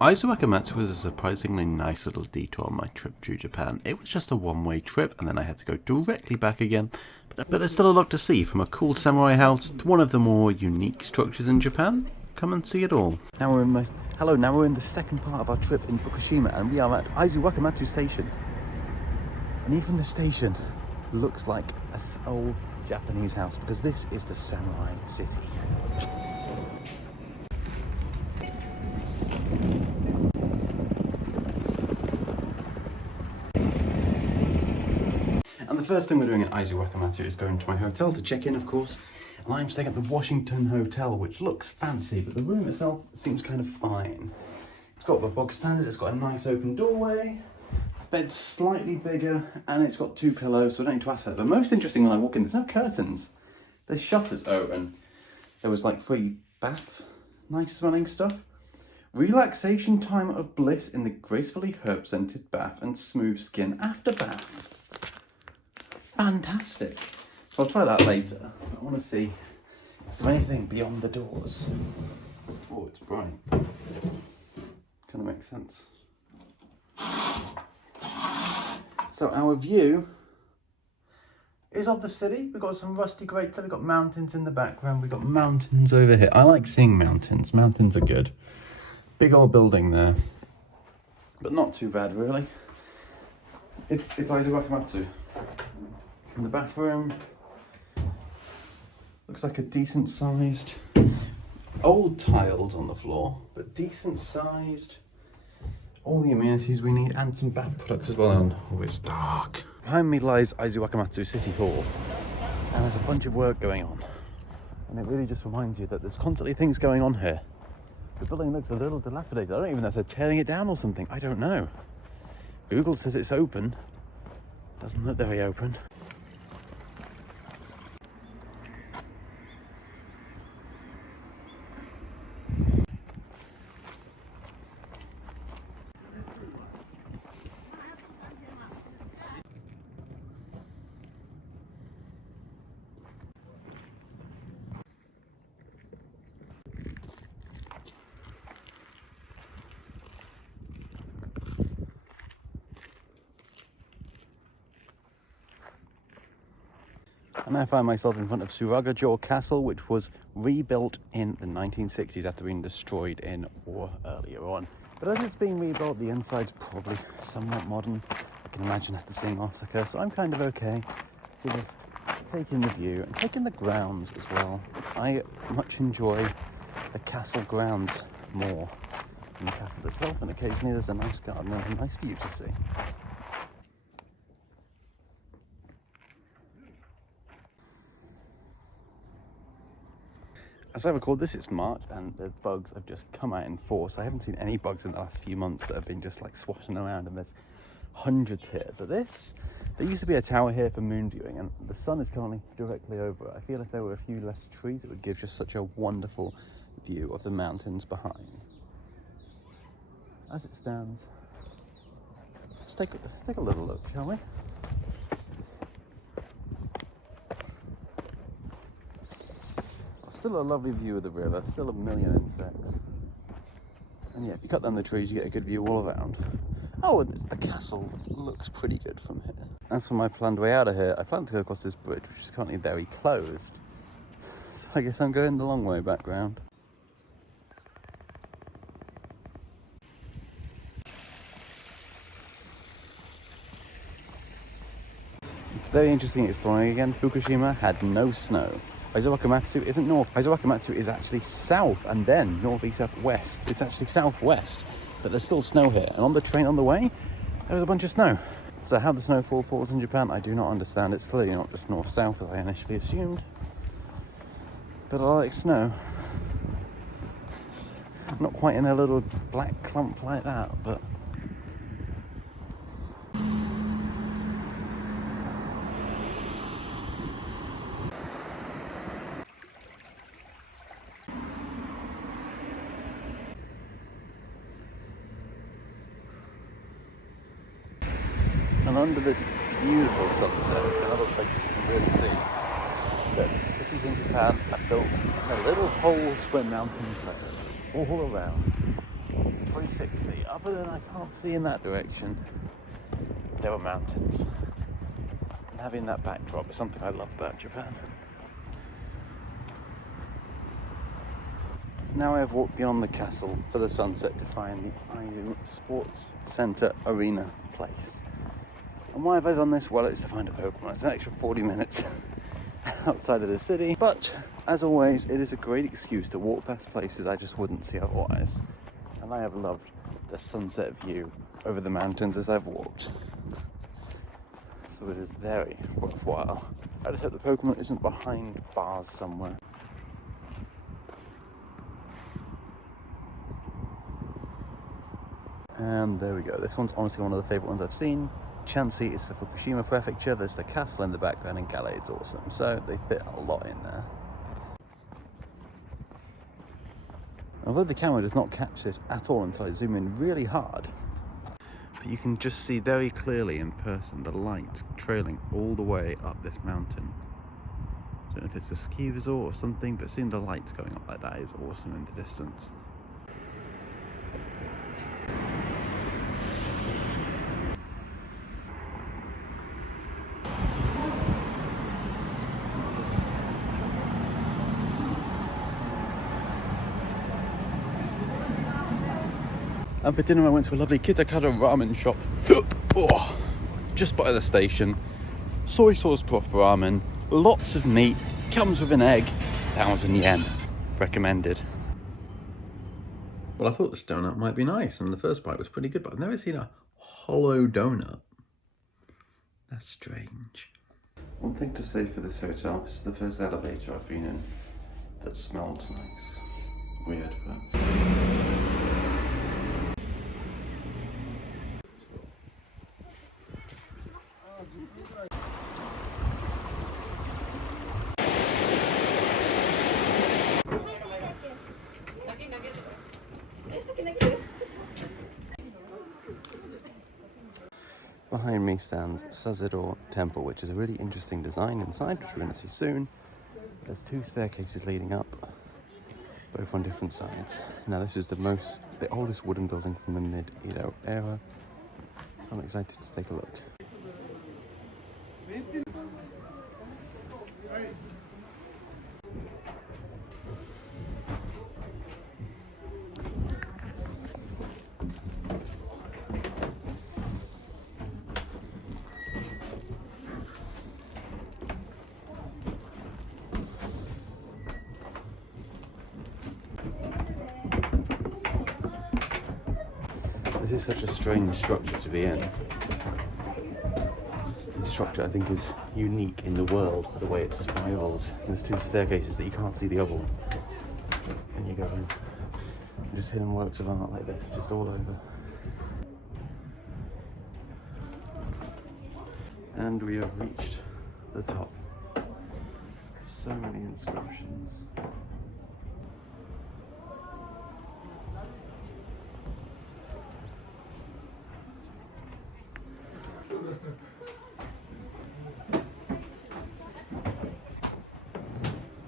Aizuwakamatsu was a surprisingly nice little detour on my trip through Japan. It was just a one-way trip, and then I had to go directly back again. But there's still a lot to see, from a cool samurai house to one of the more unique structures in Japan. Come and see it all. Now we're in the second part of our trip in Fukushima, and we are at Aizuwakamatsu station. And even the station looks like an old Japanese house, because this is the samurai city. And the first thing we're doing at Aizuwakamatsu is going to my hotel to check in, of course. And I'm staying at the Washington Hotel, which looks fancy, but the room itself seems kind of fine. It's got the bog standard, it's got a nice open doorway, bed's slightly bigger, and it's got 2 pillows, so I don't need to ask for that. But most interesting when I walk in, there's no curtains. There's shutters. Oh, and there was like free bath, nice smelling stuff. Relaxation time of bliss in the gracefully herb-scented bath and smooth skin after bath. Fantastic. So I'll try that later. I want to see, is there anything beyond the doors? Oh, it's bright. Kind of makes sense. So our view is of the city. We've got some rusty grates there. We've got mountains in the background. We've got mountains over here. I like seeing mountains. Mountains are good. Big old building there. But not too bad, really. It's Aizuwakamatsu. And the bathroom looks like a decent sized, old tiles on the floor, but decent sized. All the amenities we need, and some bath products as well. And oh, it's dark. Behind me lies Aizuwakamatsu City Hall, and there's a bunch of work going on. And it really just reminds you that there's constantly things going on here. The building looks a little dilapidated. I don't even know if they're tearing it down or something. I don't know. Google says it's open. Doesn't look very open. And I find myself in front of Suragajo Castle, which was rebuilt in the 1960s after being destroyed in war earlier on. But as it's being rebuilt, the inside's probably somewhat modern. I can imagine after seeing Osaka, so I'm kind of okay to just take in the view and take in the grounds as well. I much enjoy the castle grounds more than the castle itself, and occasionally there's a nice garden and a nice view to see. As I record this, it's March, and the bugs have just come out in force. I haven't seen any bugs in the last few months that have been just like swatting around, and there's hundreds here. But there used to be a tower here for moon viewing, and the sun is currently directly over it. I feel if there were a few less trees, it would give just such a wonderful view of the mountains behind. As it stands, let's take a little look, shall we? Still a lovely view of the river, still a million insects. And yeah, if you cut down the trees, you get a good view all around. Oh, and the castle looks pretty good from here. As for my planned way out of here, I plan to go across this bridge, which is currently very closed. So I guess I'm going the long way back round. It's very interesting exploring again. Fukushima had no snow. Aizuwakamatsu isn't north. Aizuwakamatsu is actually south, and then northeast, west. It's actually southwest, but there's still snow here. And on the train on the way, there was a bunch of snow. So how the snowfall falls in Japan, I do not understand. It's clearly not just north-south as I initially assumed. But I like snow. Not quite in a little black clump like that, but... And under this beautiful sunset, it's another place that you can really see that cities in Japan are built in little holes where mountains are all around. 360. Other than I can't see in that direction, there are mountains. And having that backdrop is something I love about Japan. Now I have walked beyond the castle for the sunset to find the Aizu Sports Center Arena place. And why have I done this? Well, it's to find a Pokemon. It's an extra 40 minutes outside of the city. But, as always, it is a great excuse to walk past places I just wouldn't see otherwise. And I have loved the sunset view over the mountains as I've walked. So it is very worthwhile. I just hope the Pokemon isn't behind bars somewhere. And there we go. This one's honestly one of the favourite ones I've seen. Chansey is for Fukushima Prefecture. There's the castle in the background, and Galade's awesome. So they fit a lot in there. Although the camera does not catch this at all until I zoom in really hard, but you can just see very clearly in person the light trailing all the way up this mountain. I don't know if it's a ski resort or something, but seeing the lights going up like that is awesome in the distance. And for dinner I went to a lovely Kitakata ramen shop just by the station. Soy sauce broth ramen, lots of meat, comes with an egg, 1,000 yen. Recommended. Well, I thought this donut might be nice, and the first bite was pretty good, but I've never seen a hollow donut. That's strange. One thing to say for this hotel, this is the first elevator I've been in that smelled nice. Weird, but... Behind me stands Raszero Temple, which is a really interesting design inside, which we're going to see soon. There's 2 staircases leading up, both on different sides. Now this is the oldest wooden building from the mid-Edo era, so I'm excited to take a look. This is such a strange structure to be in. This structure I think is unique in the world for the way it spirals. There's 2 staircases that you can't see the other one. And you go in. And just hidden works of art like this, just all over. And we have reached the top. So many inscriptions.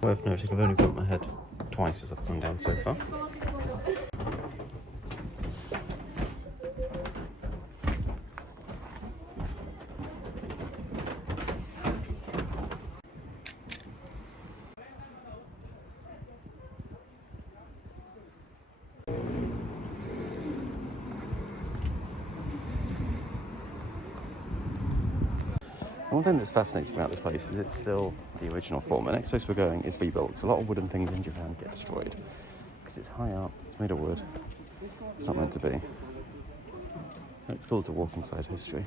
Worth noting, I've only bumped my head twice as I've come down so far. One thing that's fascinating about this place is it's still the original form. The next place we're going is rebuilt. So a lot of wooden things in Japan get destroyed because it's high up, it's made of wood. It's not meant to be. It's cool to walk inside history.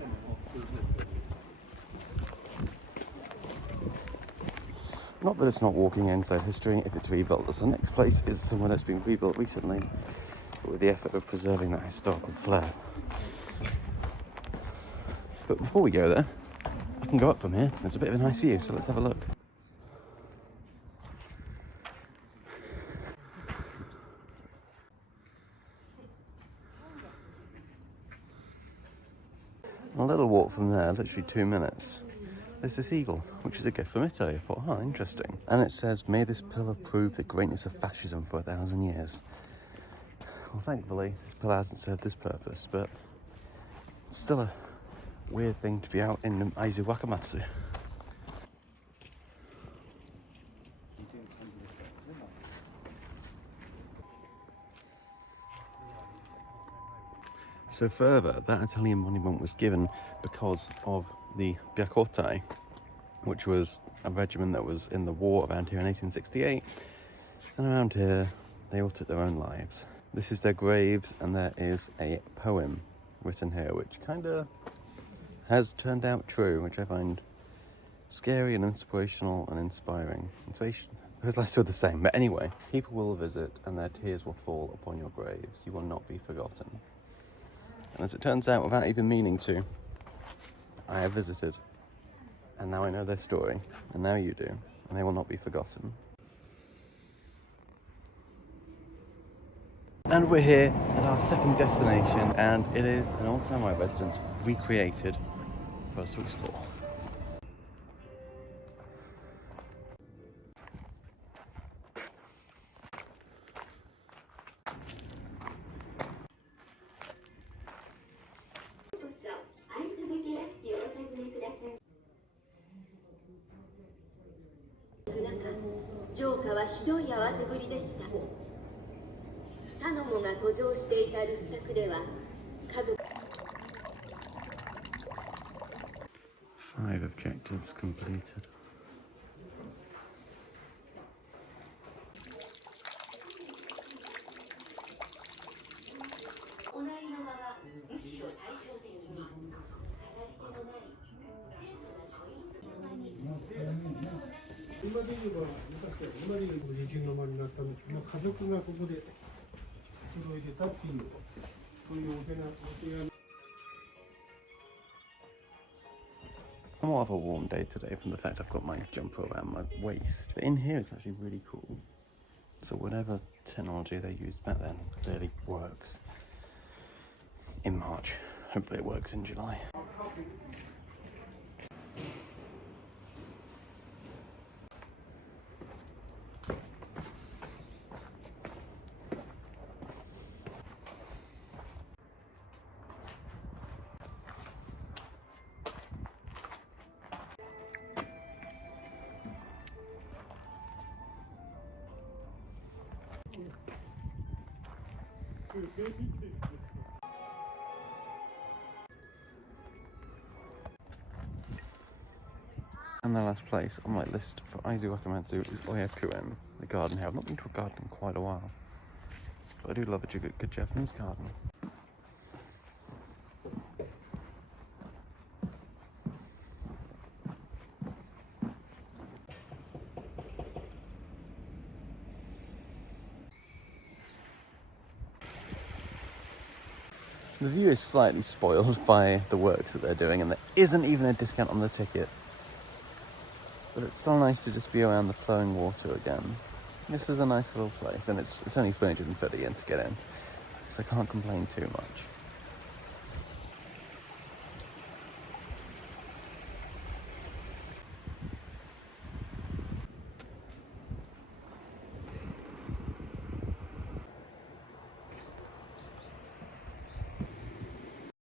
Not that it's not walking inside history if it's rebuilt. So the next place is somewhere that's been rebuilt recently, but with the effort of preserving that historical flair. But before we go there, I can go up from here. There's a bit of a nice view, so let's have a look. A little walk from there, literally 2 minutes. There's this eagle, which is a gift from Italy. I thought, oh, interesting. And it says, "May this pillar prove the greatness of fascism for 1,000 years." Well, thankfully, this pillar hasn't served this purpose, but it's still a weird thing to be out in Aizuwakamatsu. So further, that Italian monument was given because of the Byakotai, which was a regiment that was in the war around here in 1868. And around here, they all took their own lives. This is their graves, and there is a poem written here, which kind of has turned out true, which I find scary and inspirational and inspiring. Those last two are the same, but anyway, people will visit and their tears will fall upon your graves. You will not be forgotten. And as it turns out, without even meaning to, I have visited, and now I know their story, and now you do, and they will not be forgotten. And we're here at our second destination, and it is an old samurai residence recreated for us to explore. Five objectives completed. Somewhat of a warm day today from the fact I've got my jumper around my waist. But in here it's actually really cool. So whatever technology they used back then clearly works in March. Hopefully it works in July. And the last place on my list for Aizuwakamatsu is Oyakuen, the garden here. I've not been to a garden in quite a while, but I do love a good Japanese garden. The view is slightly spoiled by the works that they're doing, and there isn't even a discount on the ticket. But it's still nice to just be around the flowing water again. This is a nice little place, and it's only 330 yen to get in, so I can't complain too much.